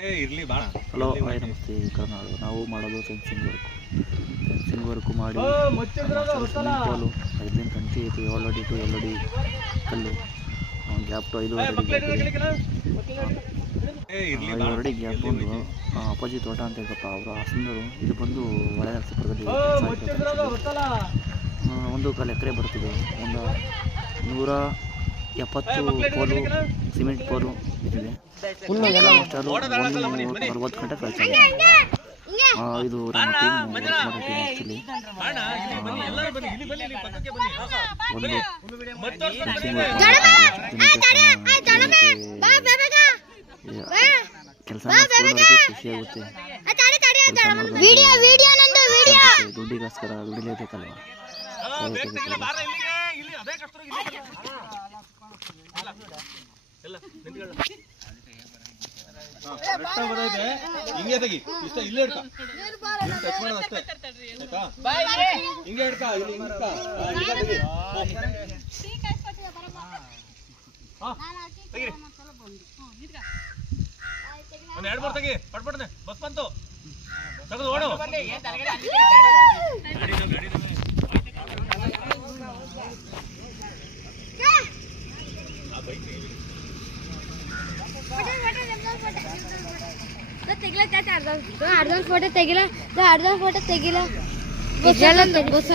Hello hi ನಮಸ್ತೆ ಕರ್ನಾಡು. ನಾವು ಮಾಡೋದು ಫೆನ್ಸಿಂಗ್ ವರ್ಕು ಮಾಡಿ ಸ್ವಿಮ್ಮಿಂಗ್ ಪೂಲು 5 ಕಂಟಿ ಐತಿ. 7 ಅಡಿ ಟು 7 ಅಡಿ ಕಲ್ಲು, ಗ್ಯಾಪ್ ಟು 5 ಅಡಿ ಗ್ಯಾಪ್ ಒಂದು ಅಪ್ಪಾಜಿ ತೋಟ ಅಂತ ಹೇಳ್ತಪ್ಪ ಅವರು ಹಾಸನರು. ಇದು ಬಂದು ಒಳ್ಳೆ ನರಸೀಪುರದಲ್ಲಿ ಒಂದು 1 ಎಕರೆ ಬರ್ತಿದೆ. ಒಂದು 170 ಪೋಲು ಸಿಮೆಂಟ್ ಪೋಲು ಇದಿದೆ. ಆಲ್ಮೋಸ್ಟ್ ಅದು 140 ಗಂಟೆ ಖರ್ಚಾಗಿದೆ. ಇದು ನಮ್ಮ ಟೀಮ್ ಆ್ಯಕ್ಚುಲಿ ಕೆಲಸ ಖುಷಿಯಾಗುತ್ತೆ. ದುಡ್ಡಿಗೋಸ್ಕರ ದುಡಿಲೇಬೇಕಲ್ವ. ಹಿಂಗೆ ತೆಗಿ, ಇಷ್ಟ ಇಲ್ಲೇ ಇಡ್ಕ, ಟಚ್ ಮಾಡೋದು ಅಷ್ಟೇ ಆಯ್ತಾ. ಹಿಂಗೆ ಇಡ್ಕ, ಇಲ್ಲಿ ಹಿಂಗೆ ಇಡ್ಕ, ಒಂದು 2-3 ತೆಗಿ, ಪಟ್ಪಡ್ನೆ ಬಸ್ ಬಂತು ತೆಗೆದು ಓಡು. अर्धा फोटो तेगिला बस